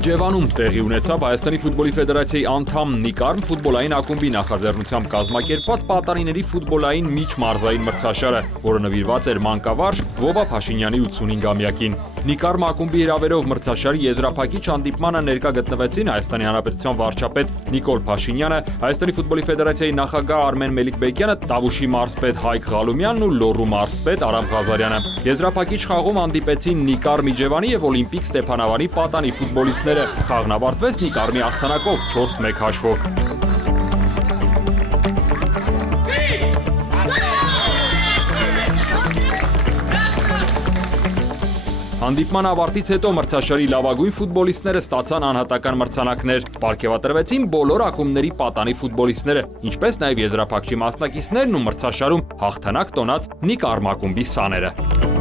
Իջևանում տեղի ունեցավ Հայաստանի ֆուտբոլի ֆեդերացիայի անդամ Նիկարմ ֆուտբոլային ակումբի նախաձեռնությամբ կազմակերպված պատանիների ֆուտբոլային միջմարզային մրցաշարը, որը նվիրված էր մանկավարժ Վովա Փաշինյանի 85-ամյակին։ Նիկարմ ակումբի հրավերով մրցաշարի եզրափակիչ հանդիպմանը ներկա գտնվեցին Հայաստանի Հանրապետության վարչապետ Նիկոլ Փաշինյանը, Հայաստանի ֆուտբոլի ֆեդերացիայի նախագահ Արմեն Մելիքբեկյանը, Տավուշի մարզպետ Հայկ Ղալումյանն ու Լոռու մարզպետ Արամ Ղազարյանը։ Եզրափակիչ խաղում հանդիպեցին Նիկարմ Իջևանի և Օլիմպիկ Ստեփանավանի պատանի ֆուտբոլիստները։ Խաղն ավարտվեց Նիկարմի հաղթանակով 4-1 հաշվով։ Հանդիպման ավարտից հետո մրցաշարի լավագույն ֆուտբոլիստները ստացան անհատական մրցանակներ, պարգևատրվեցին բոլոր ակումբների պատանի ֆուտբոլիստները, ինչպես նաև եզրափակչի մասնակիցներն ու մրցաշարում հաղթանակ տոնած Նիկարմ ակումբի սաները։